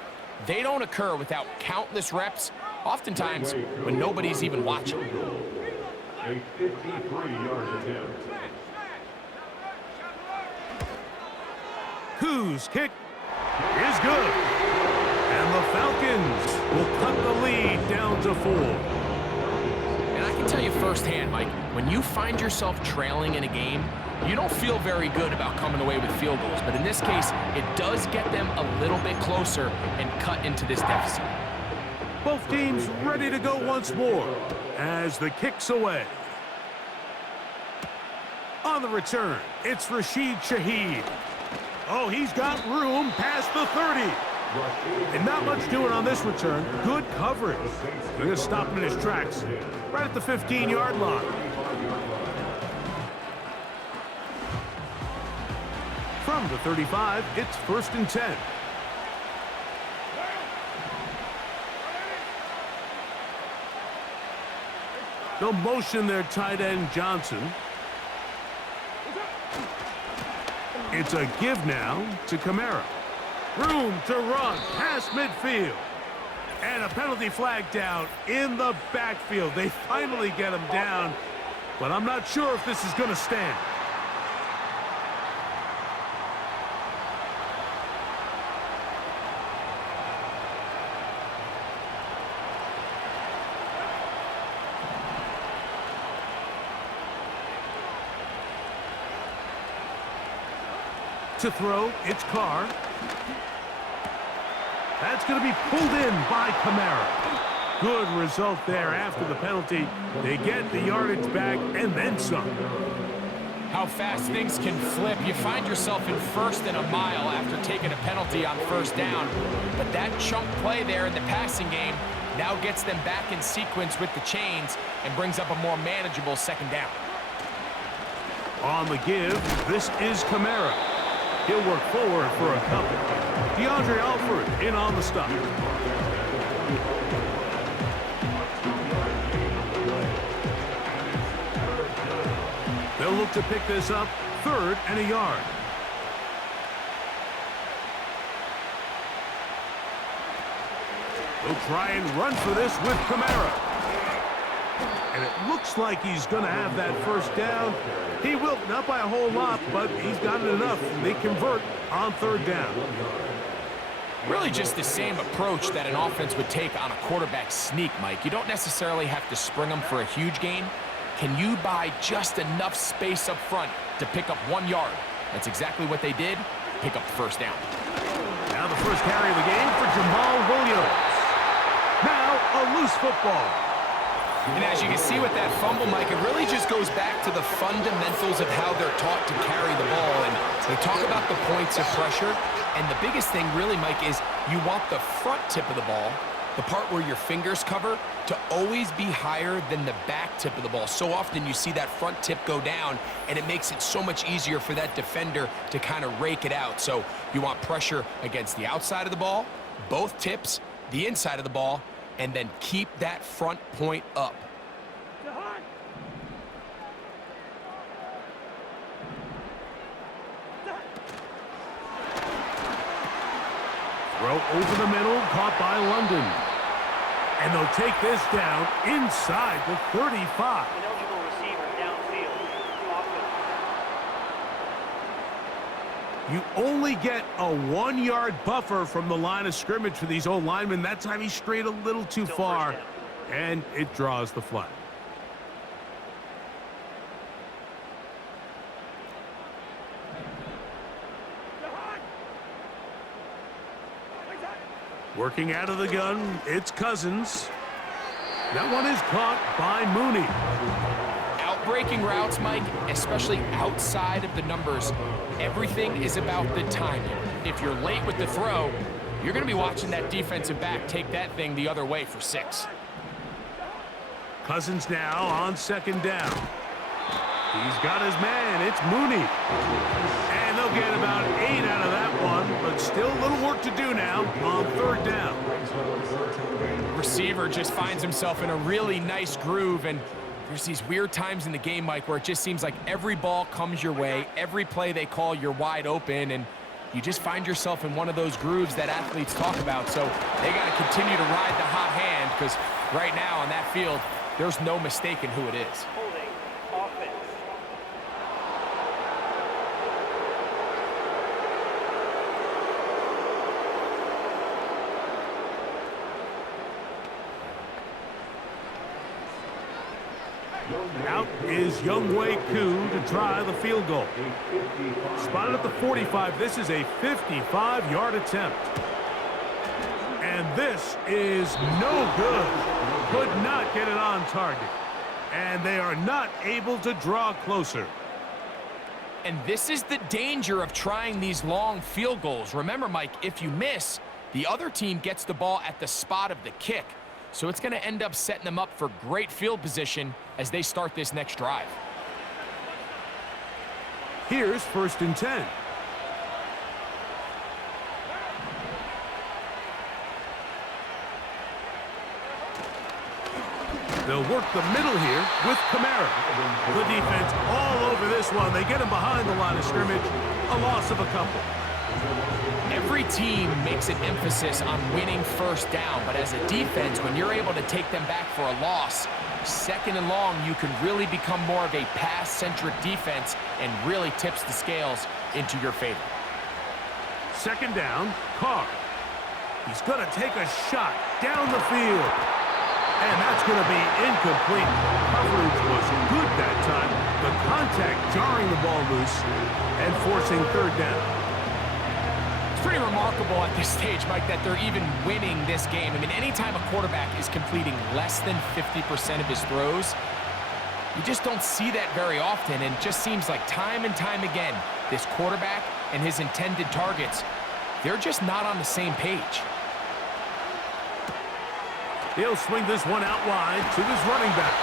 they don't occur without countless reps, oftentimes when nobody's even watching. A 53-yard attempt. Whose kick is good. And the Falcons will cut the lead down to 4. And I can tell you firsthand, Mike, when you find yourself trailing in a game, you don't feel very good about coming away with field goals. But in this case, it does get them a little bit closer and cut into this deficit. Both teams ready to go once more as the kick's away. On the return, it's Rashid Shaheed. Oh, he's got room past the 30. And not much doing on this return. Good coverage. They're going to stop him in his tracks right at the 15-yard line. From the 35, it's 1st and 10. They'll motion their tight end Johnson. It's a give now to Kamara. Room to run past midfield. And a penalty flag down in the backfield. They finally get him down. but I'm not sure if this is going to stand. To throw, it's Carr. That's going to be pulled in by Kamara. Good result there after the penalty. They get the yardage back and then some. How fast things can flip. You find yourself in first and a mile after taking a penalty on first down. But that chunk play there in the passing game now gets them back in sequence with the chains and brings up a more manageable second down. On the give, this is Kamara. He'll work forward for a couple. DeAndre Alford in on the stop. They'll look to pick this up, 3rd and a yard. They'll try and run for this with Kamara. And it looks like he's going to have that first down. He will, not by a whole lot, but he's got it enough. They convert on 3rd down. Really just the same approach that an offense would take on a quarterback sneak, Mike. You don't necessarily have to spring them for a huge gain. Can you buy just enough space up front to pick up 1 yard? That's exactly what they did. Pick up the first down. Now the first carry of the game for Jamal Williams. Now a loose football. And as you can see with that fumble, Mike, it really just goes back to the fundamentals of how they're taught to carry the ball. And they talk about the points of pressure. And the biggest thing really, Mike, is you want the front tip of the ball, the part where your fingers cover, to always be higher than the back tip of the ball. So often you see that front tip go down, and it makes it so much easier for that defender to kind of rake it out. So you want pressure against the outside of the ball, both tips, the inside of the ball, and then keep that front point up. Throw over the middle, caught by London. And they'll take this down inside the 35. Ineligible receiver downfield. Offense. You only get a 1-yard buffer from the line of scrimmage for these old linemen. That time he strayed a little too far, and it draws the flag. Working out of the gun, it's Cousins. That one is caught by Mooney. Outbreaking routes, Mike, especially outside of the numbers, everything is about the timing. If you're late with the throw, you're going to be watching that defensive back take that thing the other way for 6. Cousins now on 2nd down. He's got his man. It's Mooney. And they'll get about 8 out of that one, but still a little work to do now on 3rd down. Receiver just finds himself in a really nice groove, and there's these weird times in the game, Mike, where it just seems like every ball comes your way, every play they call, you're wide open, and you just find yourself in one of those grooves that athletes talk about. So they got to continue to ride the hot hand, because right now on that field, there's no mistaking who it is. Holding. Offense. Out is Younghoe Koo to try the field goal. Spotted at the 45. This is a 55-yard attempt. And this is no good. Could not get it on target. And they are not able to draw closer. And this is the danger of trying these long field goals. Remember, Mike, if you miss, the other team gets the ball at the spot of the kick. So it's going to end up setting them up for great field position as they start this next drive. Here's 1st and 10. They'll work the middle here with Kamara. The defense all over this one. They get him behind the line of scrimmage. A loss of a couple. Every team makes an emphasis on winning first down, but as a defense, when you're able to take them back for a loss, second and long, you can really become more of a pass-centric defense and really tips the scales into your favor. Second down, Carr. He's going to take a shot down the field. And that's going to be incomplete. Coverage was good that time. The contact jarring the ball loose and forcing third down. It's pretty remarkable at this stage, Mike, that they're even winning this game. I mean, anytime a quarterback is completing less than 50% of his throws, you just don't see that very often, and it just seems like time and time again, this quarterback and his intended targets, they're just not on the same page. He'll swing this one out wide to his running back.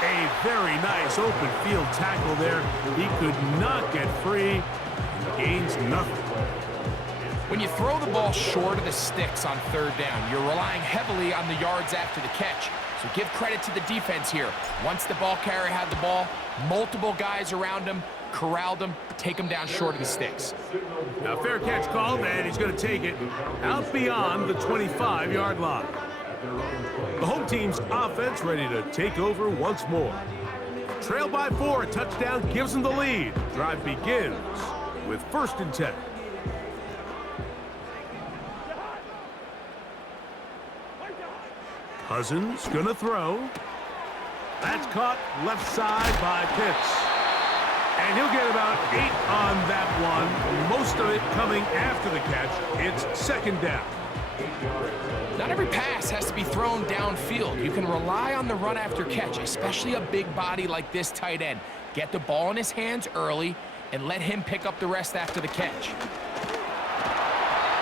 A very nice open field tackle there. He could not get free and gains nothing. When you throw the ball short of the sticks on third down, you're relying heavily on the yards after the catch. So give credit to the defense here. Once the ball carrier had the ball, multiple guys around him, corralled him, take him down short of the sticks. Now fair catch called, and he's going to take it out beyond the 25-yard line. The home team's offense ready to take over once more. Trail by 4, a touchdown gives them the lead. Drive begins with 1st and 10. Cousins gonna throw. That's caught left side by Pitts. And he'll get about 8 on that one. Most of it coming after the catch. It's 2nd down. Not every pass has to be thrown downfield. You can rely on the run after catch, especially a big body like this tight end. Get the ball in his hands early and let him pick up the rest after the catch.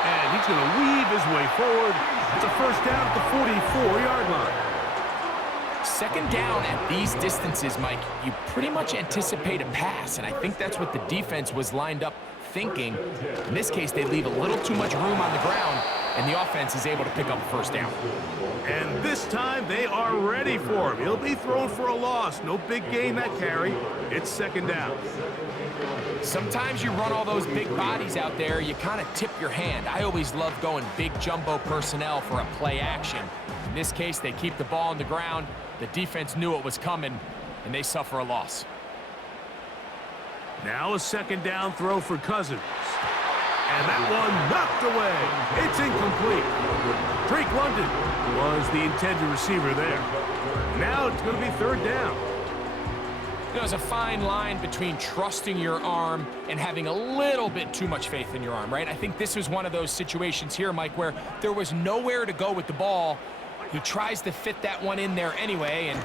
And he's going to weave his way forward. It's a 1st down at the 44-yard line. 2nd down at these distances, Mike, you pretty much anticipate a pass, and I think that's what the defense was lined up thinking. In this case, they leave a little too much room on the ground, and the offense is able to pick up a 1st down. And this time they are ready for him. He'll be thrown for a loss. No big gain that carry. It's 2nd down. Sometimes you run all those big bodies out there, you kind of tip your hand. I always love going big jumbo personnel for a play action. In this case, they keep the ball on the ground. The defense knew it was coming, and they suffer a loss. Now a 2nd down throw for Cousins. And that one knocked away. It's incomplete. Drake London was the intended receiver there. Now it's going to be 3rd down. You know, there's a fine line between trusting your arm and having a little bit too much faith in your arm, right? I think this was one of those situations here, Mike, where there was nowhere to go with the ball. He tries to fit that one in there anyway, and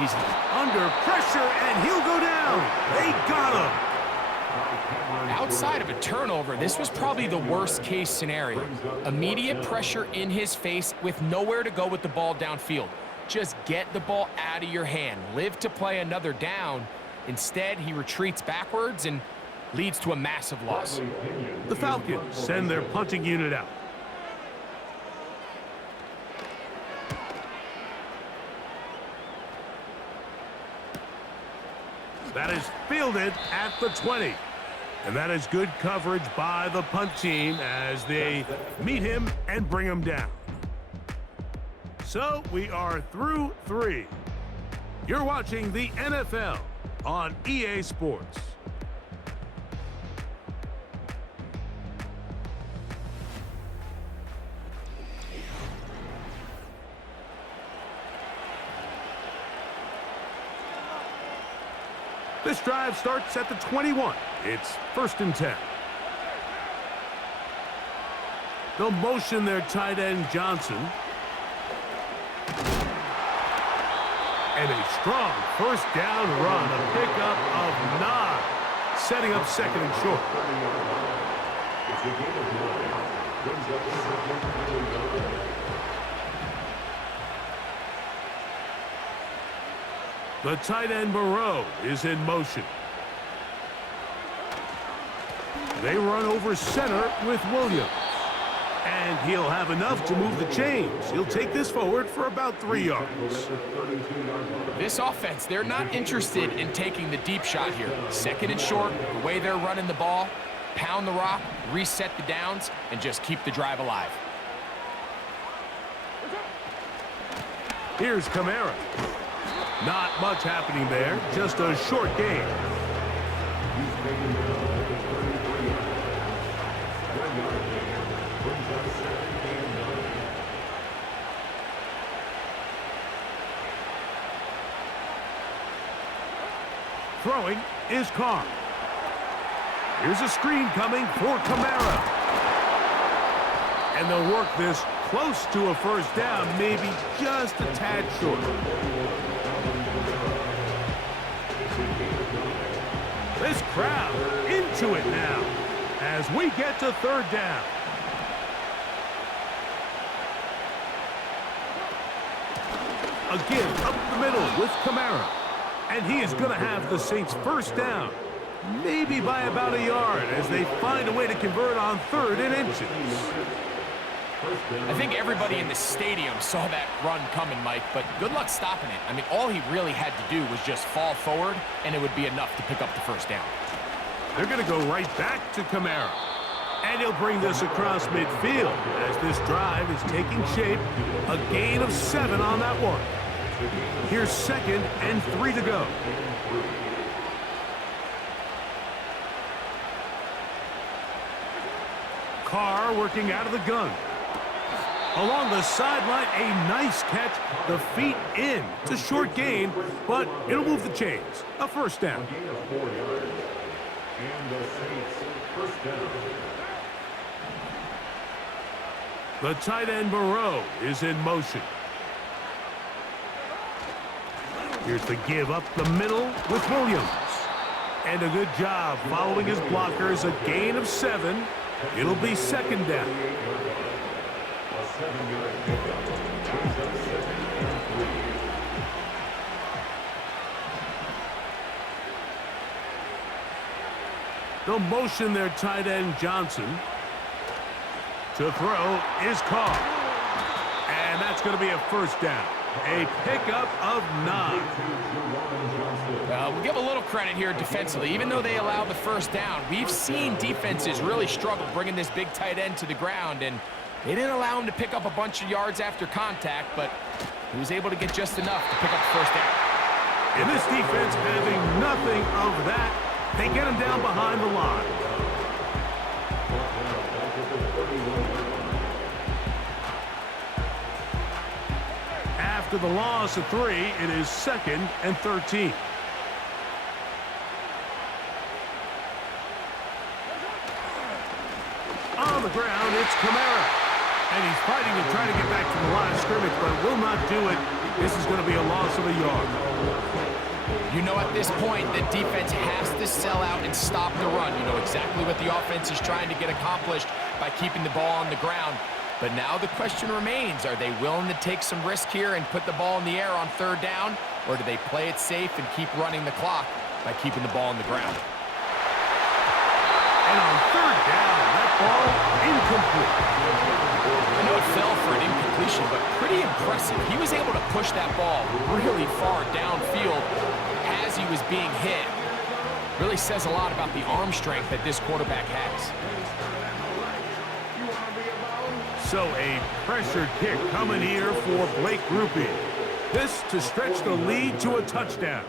he's under pressure, and he'll go down. They got him. Outside of a turnover, this was probably the worst-case scenario. Immediate pressure in his face with nowhere to go with the ball downfield. Just get the ball out of your hand. Live to play another down. Instead, he retreats backwards and leads to a massive loss. The Falcons send their punting unit out. That is fielded at the 20. And that is good coverage by the punt team as they meet him and bring him down. So we are through 3. You're watching the NFL on EA Sports. This drive starts at the 21. It's 1st and 10. They'll motion their tight end Johnson. And a strong 1st down run, a pickup of 9, setting up 2nd and short. The tight end Moreau is in motion. They run over center with Williams. And he'll have enough to move the chains. He'll take this forward for about 3 yards. This offense, they're not interested in taking the deep shot here. 2nd and short, the way they're running the ball, pound the rock, reset the downs, and just keep the drive alive. Here's Kamara. Not much happening there, just a short game. Throwing is Carr. Here's a screen coming for Kamara. And they'll work this close to a first down, maybe just a tad short. This crowd into it now as we get to third down. A give up the middle with Kamara. And he is going to have the Saints first down. Maybe by about a yard as they find a way to convert on 3rd and inches. I think everybody in the stadium saw that run coming, Mike, but good luck stopping it. I mean, all he really had to do was just fall forward, and it would be enough to pick up the first down. They're going to go right back to Kamara. And he'll bring this across midfield as this drive is taking shape. A gain of 7 on that one. Here's 2nd and 3 to go. Carr working out of the gun. Along the sideline, a nice catch. The feet in. It's a short gain, but it'll move the chains. A first down. The tight end Moreau is in motion. Here's the give up the middle with Williams. And a good job following his blockers. A gain of 7. It'll be 2nd down. They'll motion their tight end Johnson. To throw is Carr. And that's going to be a first down. A pickup of 9. We'll give a little credit here defensively. Even though they allowed the first down, we've seen defenses really struggle bringing this big tight end to the ground, and they didn't allow him to pick up a bunch of yards after contact, but he was able to get just enough to pick up the first down. And this defense having nothing of that, they get him down behind the line. After the loss of 3, it is 2nd and 13. On the ground, it's Kamara. And he's fighting to try to get back to the line of scrimmage, but will not do it. This is going to be a loss of a yard. You know, at this point, the defense has to sell out and stop the run. You know exactly what the offense is trying to get accomplished by keeping the ball on the ground. But now the question remains, are they willing to take some risk here and put the ball in the air on 3rd down? Or do they play it safe and keep running the clock by keeping the ball on the ground? And on 3rd down, that ball incomplete. I know it fell for an incompletion, but pretty impressive. He was able to push that ball really far downfield as he was being hit. Really says a lot about the arm strength that this quarterback has. So a pressure kick coming here for Blake Rupe. This to stretch the lead to a touchdown.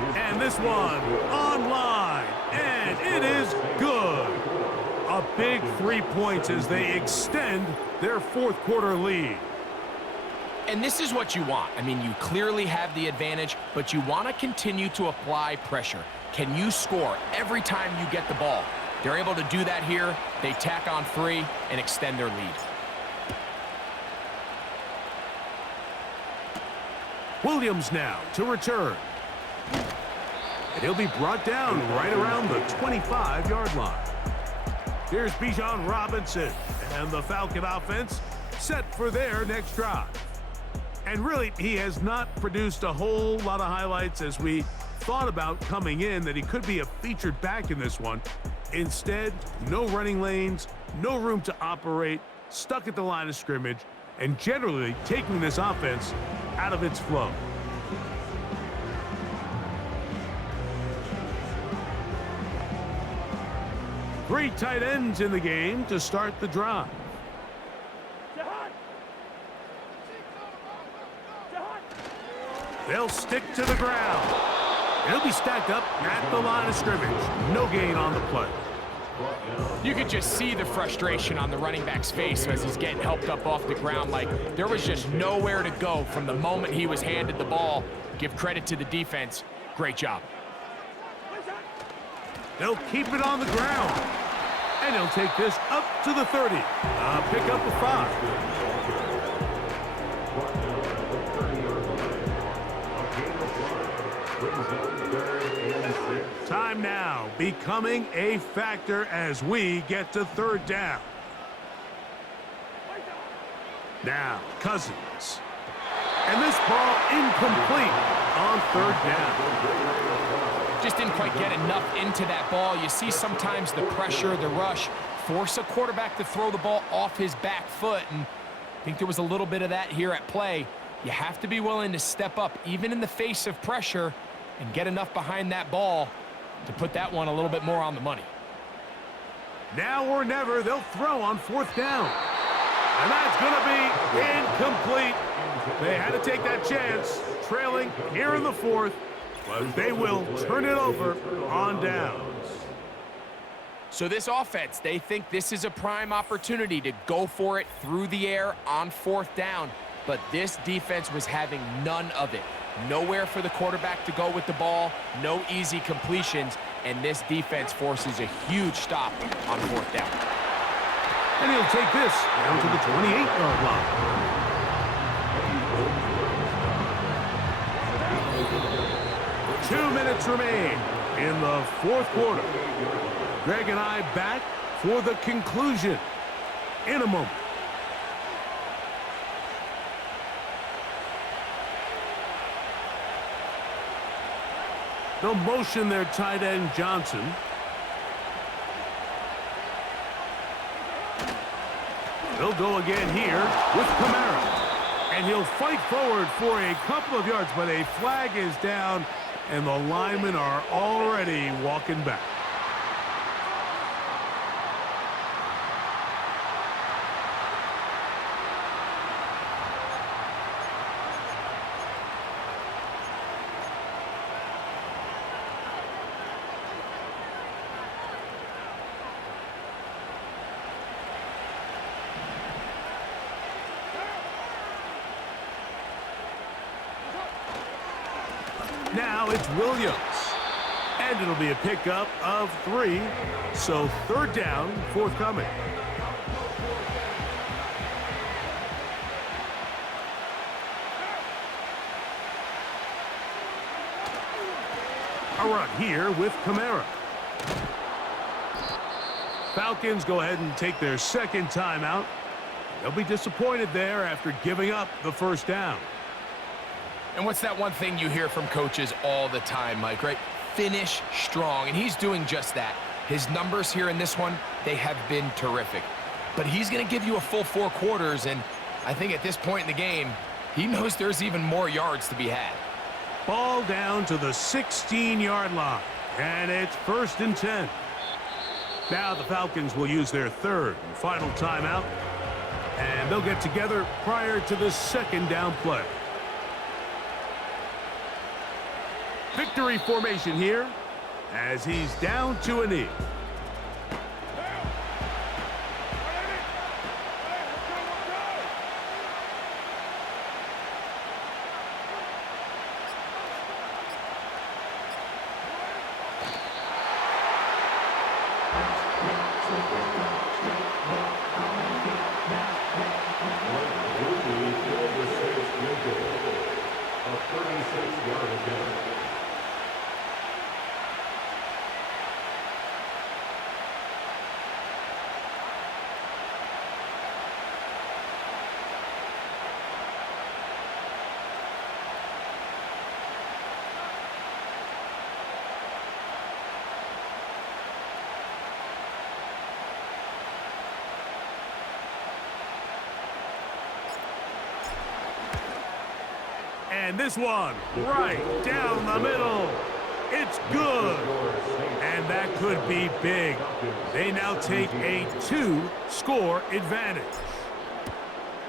And this one online. And it is good. A big 3 points as they extend their 4th quarter lead. And this is what you want. I mean, you clearly have the advantage, but you want to continue to apply pressure. Can you score every time you get the ball? They're able to do that here. They tack on 3 and extend their lead. Williams now to return. And he'll be brought down right around the 25-yard line. Here's Bijan Robinson and the Falcon offense set for their next drive. And really, he has not produced a whole lot of highlights as we thought about coming in that he could be a featured back in this one. Instead, no running lanes, no room to operate, stuck at the line of scrimmage, and generally taking this offense out of its flow. Three tight ends in the game to start the drive. They'll stick to the ground. He'll be stacked up at the line of scrimmage. No gain on the play. You could just see the frustration on the running back's face as he's getting helped up off the ground. Like, there was just nowhere to go from the moment he was handed the ball. Give credit to the defense. Great job. They'll keep it on the ground. And he'll take this up to the 30. Pick up a 5. Time now becoming a factor as we get to 3rd down. Now, Cousins. And this ball incomplete on 3rd down. Just didn't quite get enough into that ball. You see sometimes the pressure, the rush, force a quarterback to throw the ball off his back foot. And I think there was a little bit of that here at play. You have to be willing to step up, even in the face of pressure, and get enough behind that ball to put that one a little bit more on the money. Now or never, they'll throw on 4th down. And that's going to be incomplete. They had to take that chance, trailing here in the 4th, but they will turn it over on downs. So this offense, they think this is a prime opportunity to go for it through the air on 4th down, but this defense was having none of it. Nowhere for the quarterback to go with the ball, no easy completions, and this defense forces a huge stop on 4th down. And he'll take this down to the 28-yard line. Two minutes remain in the 4th quarter. Greg and I back for the conclusion in a moment. They'll motion their tight end, Johnson. They'll go again here with Kamara. And he'll fight forward for a couple of yards, but a flag is down, and the linemen are already walking back. Now it's Williams. And it'll be a pickup of 3. So 3rd down, forthcoming. A run here with Kamara. Falcons go ahead and take their 2nd timeout. They'll be disappointed there after giving up the 1st down. And what's that one thing you hear from coaches all the time, Mike, right? Finish strong, and he's doing just that. His numbers here in this one, they have been terrific. But he's going to give you a full 4 quarters, and I think at this point in the game, he knows there's even more yards to be had. Ball down to the 16-yard line, and it's 1st and 10. Now the Falcons will use their 3rd and final timeout, and they'll get together prior to the 2nd down play. Victory formation here as he's down to a knee. And this one, right down the middle. It's good. And that could be big. They now take a 2-score advantage.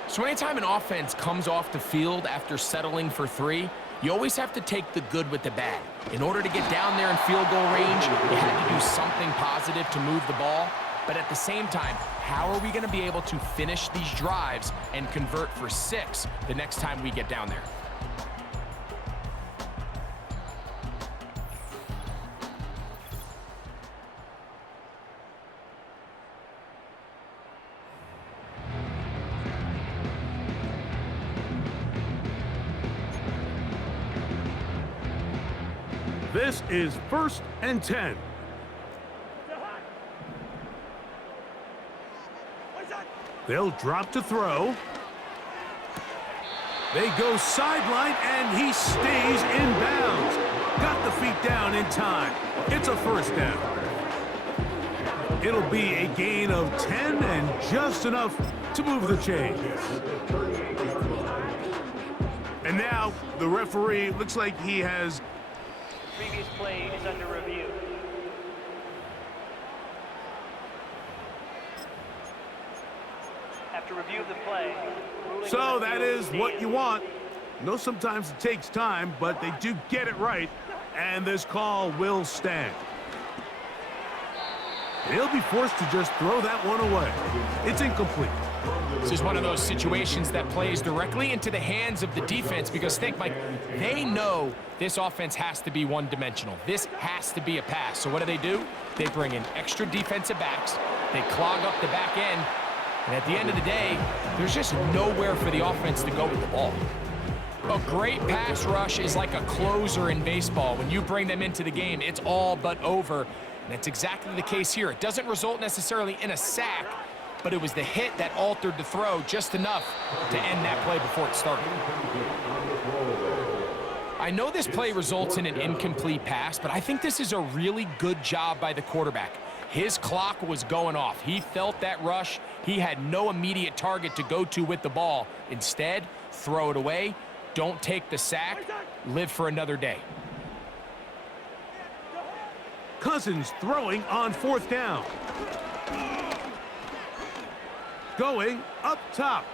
So anytime an offense comes off the field after settling for 3, You always have to take the good with the bad. In order to get down there in field goal range, you had to do something positive to move the ball. But at the same time, how are we going to be able to finish these drives and convert for 6 the next time we get down there? This is 1st and 10. They'll drop to throw. They go sideline, and he stays in bounds. Got the feet down in time. It's a 1st down. It'll be a gain of 10 and just enough to move the chains. And now the referee looks like he has... Previous play is under review. After review of the play, So that is what you want. No, sometimes it takes time, but they do get it right, and this call will stand. He'll be forced to just throw that one away. It's incomplete. This is one of those situations that plays directly into the hands of the defense because think, Mike, they know this offense has to be one-dimensional. This has to be a pass. So what do? They bring in extra defensive backs. They clog up the back end. And at the end of the day, there's just nowhere for the offense to go with the ball. A great pass rush is like a closer in baseball. When you bring them into the game, it's all but over. And that's exactly the case here. It doesn't result necessarily in a sack, but it was the hit that altered the throw just enough to end that play before it started. I know this play results in an incomplete pass, but I think this is a really good job by the quarterback. His clock was going off. He felt that rush. He had no immediate target to go to with the ball. Instead, throw it away. Don't take the sack. Live for another day. Cousins throwing on 4th down. Going up top.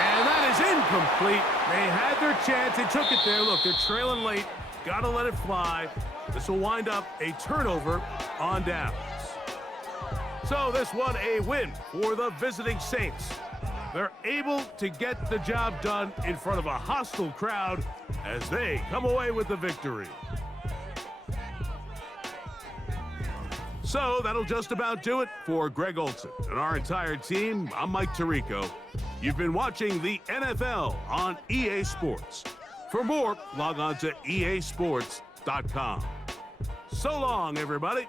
And that is incomplete. They had their chance. They took it there. Look, they're trailing late. Got to let it fly. This will wind up a turnover on downs. So this one a win for the visiting Saints. They're able to get the job done in front of a hostile crowd as they come away with the victory. So that'll just about do it for Greg Olson and our entire team. I'm Mike Tirico. You've been watching the NFL on EA Sports. For more, log on to easports.com. So long, everybody.